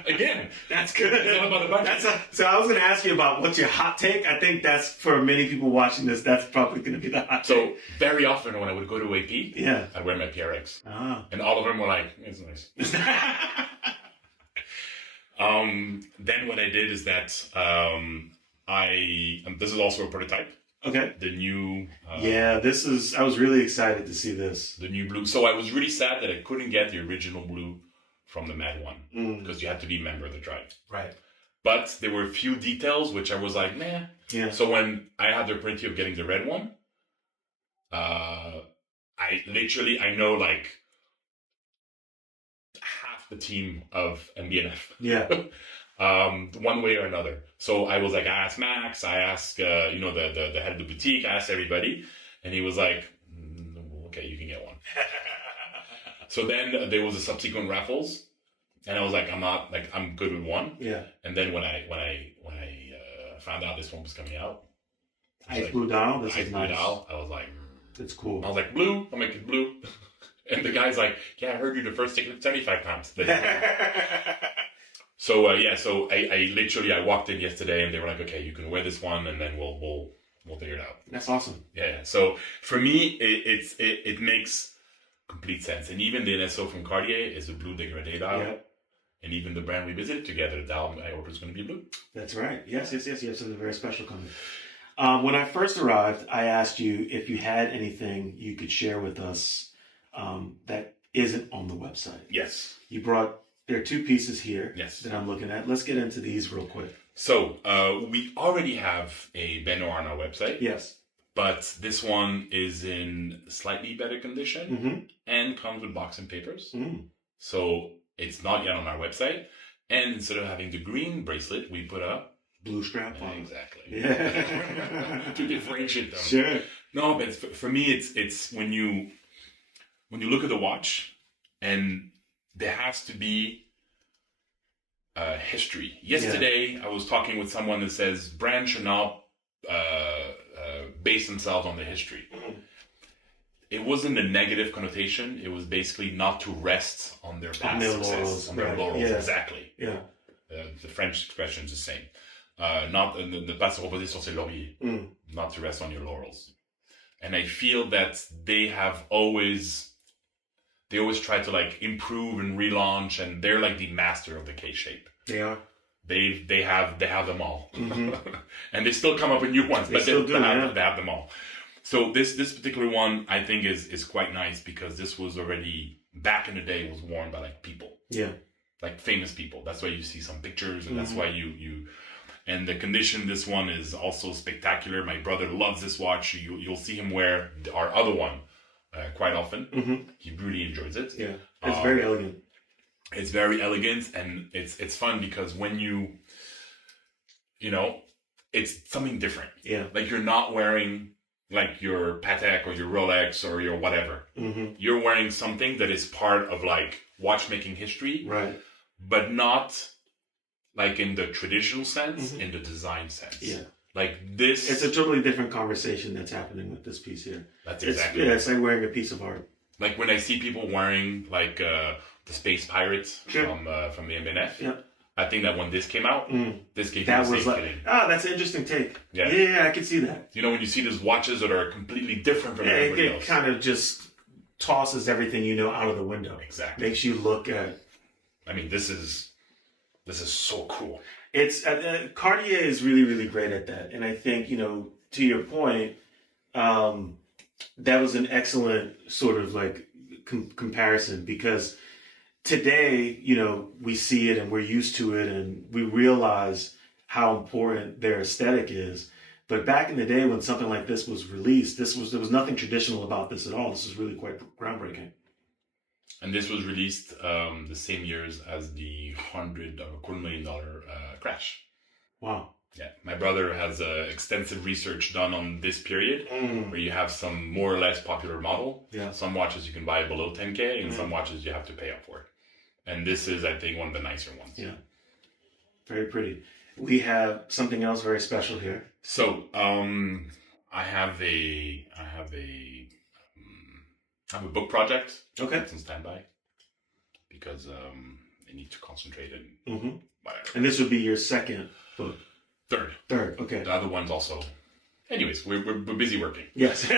Again, That's good. it's all about the budget. So I was going to ask you about what's your hot take. I think that's, for many people watching this, that's probably going to be the hot So take. very often when I would go to AP, Yeah. I'd wear my PRX. Ah. And all of them were like, it's nice. Then what I did is that this is also a prototype. Okay. The new Yeah, I was really excited to see this. the new blue. So I was really sad that I couldn't get the original blue from the Mad one because you had to be a member of the tribe. Right. But there were a few details which I was like, nah. Yeah. So when I had the opportunity of getting the red one, I know like half the team of MBNF. Yeah. One way or another. So I was like, I asked Max, I asked, the head of the boutique, I asked everybody. And he was like, okay, you can get one. So then there was a subsequent raffles. And I was like, I'm good with one. Yeah. And then when I found out this one was coming out, I was Ice like, blue dial. This Ice is blue nice. dial. I was like, It's cool. I was like, blue. I'll make it blue. And the guy's like, yeah, I heard you the first ticket 75 times. So so I walked in yesterday and they were like, okay, you can wear this one and then we'll figure it out. That's awesome. Yeah. So for me, it makes complete sense. And even the NSO from Cartier is a blue dégradé dial. Yeah. And even the brand we visited together, the dial I ordered is going to be blue. That's right. Yes. You have something very special coming. When I first arrived, I asked you if you had anything you could share with us that isn't on the website. Yes. You brought there are two pieces here Yes. that I'm looking at. Let's get into these real quick. So we already have a Bagnoire on our website. Yes. But this one is in slightly better condition Mm-hmm. and comes with box and papers. Mm. So it's not yet on our website. And instead of having the green bracelet, we put a Blue strap on. exactly Yeah. to differentiate them. Sure. No, but for me, it's when you look at the watch, and there has to be history. Yesterday, I was talking with someone that says brands should not base themselves on the history. It wasn't a negative connotation. It was basically not to rest on their past their success, laurels, on their right. laurels. Yeah. Exactly. Yeah. The French expression is the same. Not ne pas se reposer sur ses lauriers. Mm. Not to rest on your laurels. And I feel that they always try to like improve and relaunch, and they're like the master of the K shape. They are. They have them all, Mhm. and they still come up with new ones, They but still do, yeah. they have them all. So this particular one I think is quite nice because this was already back in the day was worn by like people, Yeah. like famous people. That's why you see some pictures, and that's Mhm. why you. And the condition, this one is also spectacular. My brother loves this watch. You'll see him wear our other one quite often. Mm-hmm. He really enjoys it. Yeah. It's very elegant. It's very elegant, and it's fun because when it's something different. Yeah. Like you're not wearing like your Patek or your Rolex or your whatever. Mm-hmm. You're wearing something that is part of like watchmaking history, Right. but not like in the traditional sense, Mhm. in the design sense. Yeah. Like this. It's a totally different conversation that's happening with this piece here. That's It's, exactly. yeah, it's like wearing a piece of art. Like when I see people wearing like the Space Pirates Sure. from the MNF. Yeah. I think that when this came out, Mm. this gave That me the was same like, feeling. that's an interesting take. Yeah. Yeah, I can see that. You know, when you see these watches that are completely different from Yeah, everybody it else. kind of just tosses everything you know out of the window. Exactly. Makes you look at. I mean, this is so cool. It's Cartier is really, really great at that, and I think to your point, that was an excellent sort of like comparison because today, we see it and we're used to it, and we realize how important their aesthetic is. But back in the day, when something like this was released, there was nothing traditional about this at all. This is really quite groundbreaking. And this was released the same years as the $100 crash. Wow. Yeah, my brother has extensive research done on this period, where you have some more or less popular model. Yeah. Some watches you can buy below 10K, and some watches you have to pay up for. And this is, I think, one of the nicer ones. Yeah. Very pretty. We have something else very special here. So, I have a book project. Okay. That's on standby because I need to concentrate and Mm-hmm. whatever. And this would be your second book. Third. Okay. The other one's also. Anyways, we're busy working. Yes.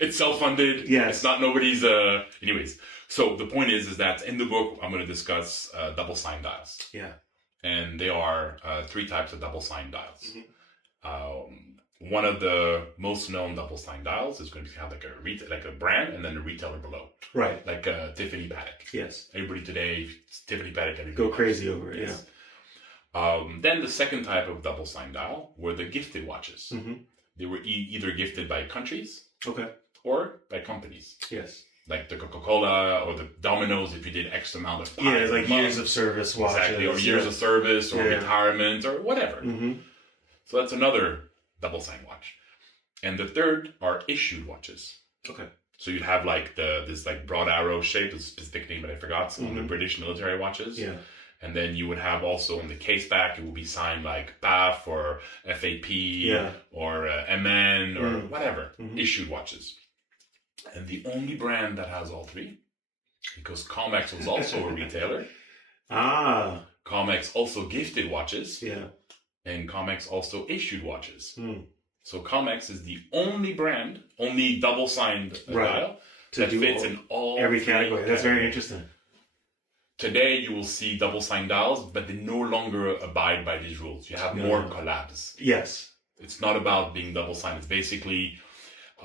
It's self-funded. Yes. It's not nobody's. Anyways, so the point is that in the book I'm going to discuss double sign dials. Yeah. And there are three types of double sign dials. Mm-hmm. One of the most known double sign dials is going to have like a brand and then a retailer below, Right. like Tiffany Patek. Yes. Everybody today, Tiffany Patek. Everybody Go buys. crazy over it. Yes. Then the second type of double sign dial were the gifted watches. Yeah. Mm-hmm. They were either gifted by countries Okay. or by companies, Yes. like the Coca-Cola or the Domino's if you did X amount of Yeah, pies like a month. years of service watches. Exactly, or years of service, or Yeah. retirement, or whatever. Mm-hmm. So that's another double sign watch. And the third are issued watches. Okay. So you'd have like this like broad arrow shape, a specific name that I forgot, on the Mhm. British military watches. Yeah. And then you would have also on the case back, it would be signed like PAF or FAP Yeah. or MN or Mm. whatever, Mhm. issued watches. And the only brand that has all three, because Comex was also a retailer, Ah. Comex also gifted watches, Yeah. and Comex also issued watches. Mm. So Comex is the only brand, only double-signed Right. dial To that do fits all- in all every three category. That's very categories. interesting. Today you will see double-signed dials, but they no longer abide by these rules. You have No. more collabs. Yes. It's not about being double-signed. It's basically,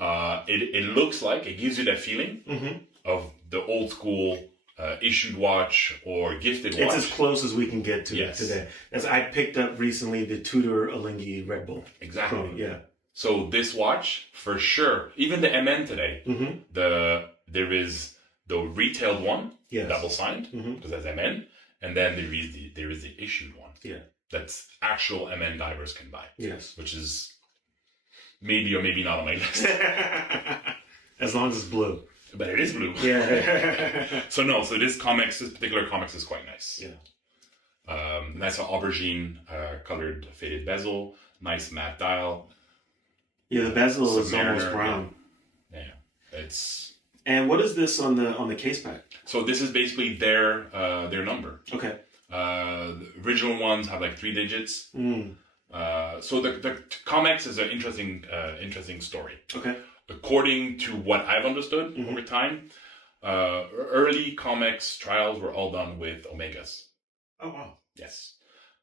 it looks like, it gives you that feeling Mm-hmm. of the old school issued watch or gifted watch. It's as close as we can get to Yes. today. As I picked up recently the Tudor Alinghi Red Bull. Exactly. Chrome, yeah. So this watch, for sure, even the MN today, Mm-hmm. there is the retailed one, Yes. double signed, Mm-hmm. because that's MN, and then there is the issued one. Yeah. That's actual MN divers can buy, Yes. which is maybe or maybe not on my list, As long as it's blue. but it is blue. Yeah. So this particular Comex is quite nice. Yeah. Nice aubergine colored faded bezel, nice matte dial. Yeah, the bezel is Submariner, almost brown. Yeah, it's. And what is this on the case pack? So this is basically their number. Okay. The original ones have like 3 digits. Mm. So the Comex is an interesting story. Okay. According to what I've understood Mhm. over time, early Comex trials were all done with Omegas. Oh, wow. Yes.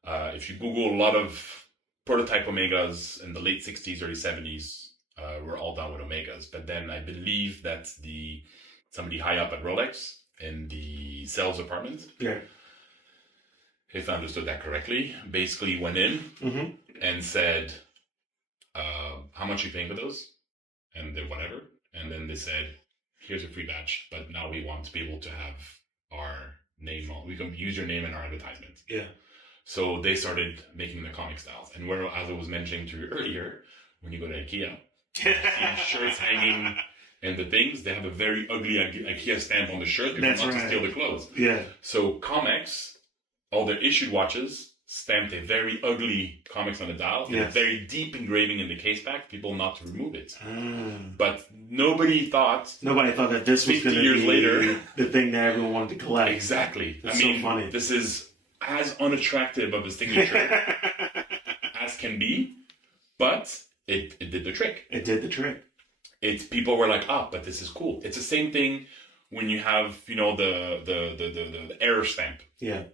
If you Google a lot of prototype Omegas in the late 60s, early 70s, were all done with Omegas. But then I believe that somebody high up at Rolex in the sales department, Yeah. if I understood that correctly, basically went in Mm-hmm. and said, how much are you paying for those? And then whatever. And then they said, here's a free batch, but now we want to be able to have our name on, we can use your name in our advertisement. Yeah. So they started making the comic styles. And where, as I was mentioning to you earlier, when you go to IKEA, see shirts hanging and the things, they have a very ugly IKEA stamp on the shirt because That's not to right. steal the clothes. Yeah. So Comex, all their issued watches, stamped a very ugly Comex on the dial, and a Yes. very deep engraving in the case back, people not to remove it. Ah. But nobody thought, Nobody thought that this was 50 going to years be later. the thing that everyone wanted to collect. exactly. That's I mean, so funny. this is as unattractive of a signature as can be, but it did the trick. It did the trick. People were like, but this is cool. It's the same thing when you have, the error stamp. Yeah.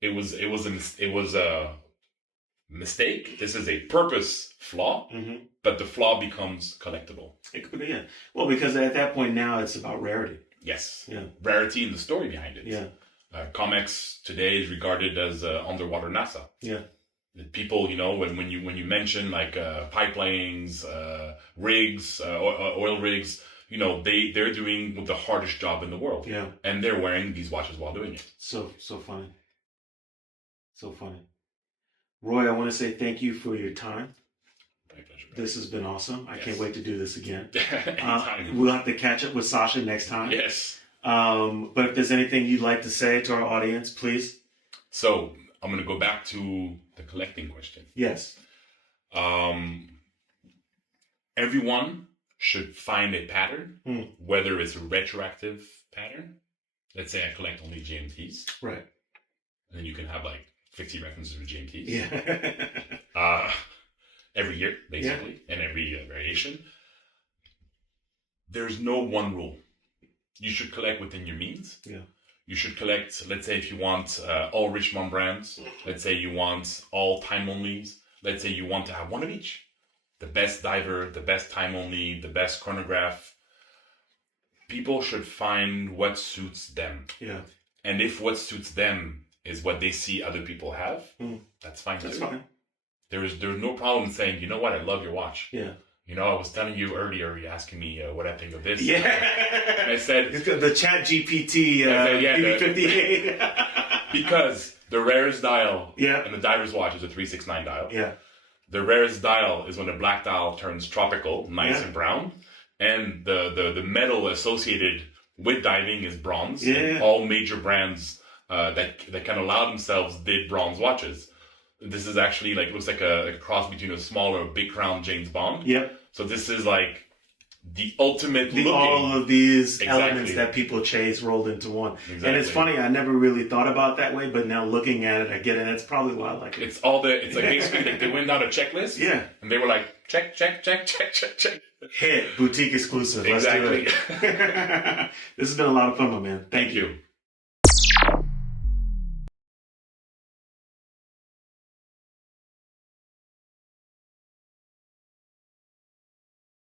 It was a mistake. This is a purpose flaw, Mm-hmm. but the flaw becomes collectible. Yeah. Well, because at that point now it's about rarity. Yes. Yeah. Rarity and the story behind it. Yeah. Comex today is regarded as underwater NASA. Yeah. People, when you mention like pipelines, rigs, oil rigs, they're doing the hardest job in the world. Yeah. And they're wearing these watches while doing it. So funny. So funny. Roy, I want to say thank you for your time. My pleasure. This has been awesome. I Yes. can't wait to do this again. Anytime. We'll have to catch up with Sasha next time. Yes. But if there's anything you'd like to say to our audience, please. So I'm going to go back to the collecting question. Yes. Everyone should find a pattern, Hmm. whether it's a retroactive pattern. Let's say I collect only GMTs, Right. and then you can have like 50 references of GMTs. Yeah. Every year, basically, and every variation. There's no one rule. You should collect within your means. Yeah. You should collect, let's say, if you want all Richemont brands. Let's say you want all time onlys. Let's say you want to have one of each. The best diver, the best time only, the best chronograph. People should find what suits them. Yeah. And if what suits them is what they see other people have, that's fine That's too. fine. There's no problem saying, you know what, I love your watch. Yeah. I was telling you earlier, you asking me what I think of this. Yeah. And I said, It's got the Chat GPT Yeah, PB58. because the rarest dial Yeah. in the diver's watch is a 369 dial. Yeah. The rarest dial is when the black dial turns tropical, nice Yeah. and brown. And the metal associated with diving is bronze. Yeah. And all major brands that can allow themselves did bronze watches. This is actually looks like a cross between a smaller, big crown James Bond. Yep. So this is like the ultimate looking. All of these Exactly. elements that people chase rolled into one. Exactly. And it's funny, I never really thought about it that way, but now looking at it, I get it. That's probably why I like it. It's like basically like they went down a checklist. Yeah. And they were like, check, check, check, check, check, check. Hit, boutique exclusive. Let's Exactly. do it. This has been a lot of fun, my man. Thank you. Thank you.